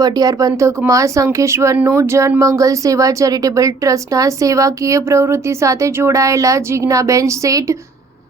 વઢિયાર પંથકમાં શંખેશ્વરનું જનમંગલ સેવા ચેરિટેબલ ટ્રસ્ટના સેવાકીય પ્રવૃત્તિ સાથે જોડાયેલા જીજ્ઞાબેન શેઠ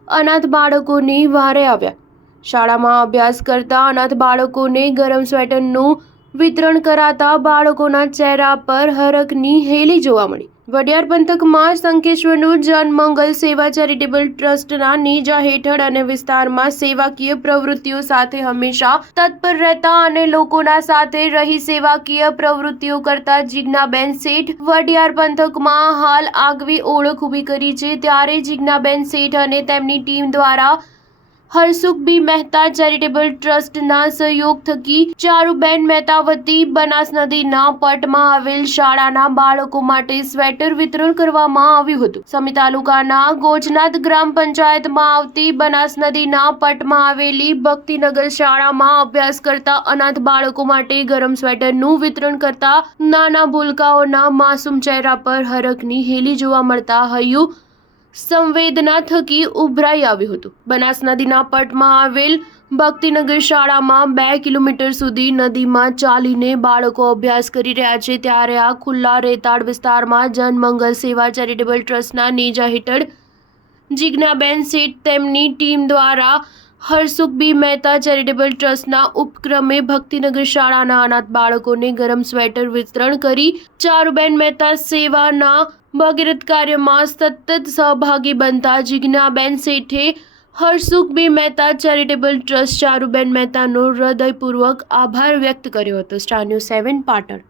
અનાથ બાળકોની વારે આવ્યા. શાળામાં અભ્યાસ કરતા અનાથ બાળકોને ગરમ સ્વેટરનું વિતરણ કરાતા બાળકોના ચહેરા પર હરખની હેલી જોવા મળી. વઢિયાર પંથકમાં શંખેશ્વરનું જનમંગલ સેવા ચેરિટેબલ ટ્રસ્ટના નેજા હેઠળ અને વિસ્તારમાં સેવાકીય પ્રવૃત્તિઓ સાથે હંમેશા તત્પર રહેતા અને લોકોના સાથે રહી સેવાકીય પ્રવૃત્તિઓ કરતા જીજ્ઞાબેન શેઠ વઢિયાર પંથકમાં હાલ આગવી ઓળખ ઊભી કરી છે. ત્યારે જીજ્ઞાબેન શેઠ અને તેમની ટીમ દ્વારા હરસુખ બી મહેતા ચેરિટેબલ ટ્રસ્ટના સહયોગ થકી ચારુબેન મહેતા વતી બનાસ નદીના પટમાં આવેલ શાળાના બાળકો માટે સ્વેટર વિતરણ કરવામાં આવ્યું હતું. સમી તાલુકાના ગોજનાથ ગ્રામ પંચાયતમાં આવતી બનાસ નદીના પટમાં આવેલી ભક્તિનગર શાળામાં અભ્યાસ કરતા અનાથ બાળકો માટે ગરમ સ્વેટરનું વિતરણ કરતા નાના ભૂલકાઓના માસૂમ ચહેરા પર હરખની હેલી જોવા મળતા હૈયું સંવેદના થકી ઉભરાઈ આવ્યું હતું. બનાસ નદીના પટમાં આવેલ ભક્તિનગર શાળામાં 2 કિલોમીટર સુધી નદીમાં ચાલીને બાળકો અભ્યાસ કરી રહ્યા છે. ત્યારે આ ખુલ્લા રેતાળ વિસ્તારમાં જનમંગલ સેવા ચેરિટેબલ ટ્રસ્ટના નેજા હેઠળ જીજ્ઞાબેન શેઠ તેમની ટીમ દ્વારા હરસુખ બી મહેતા ચેરિટેબલ ટ્રસ્ટના ઉપક્રમે ભક્તિનગર શાળાના અનાથ બાળકોને ગરમ સ્વેટર વિતરણ કરી ચારુબેન મહેતા સેવાના ભગીરથ કાર્યમાં સતત સહભાગી બનતા જીજ્ઞાબેન શેઠે હરસુખ બી મહેતા ચેરિટેબલ ટ્રસ્ટ ચારુબેન મહેતાનો હૃદયપૂર્વક આભાર વ્યક્ત કર્યો હતો. Star news 7 Patan.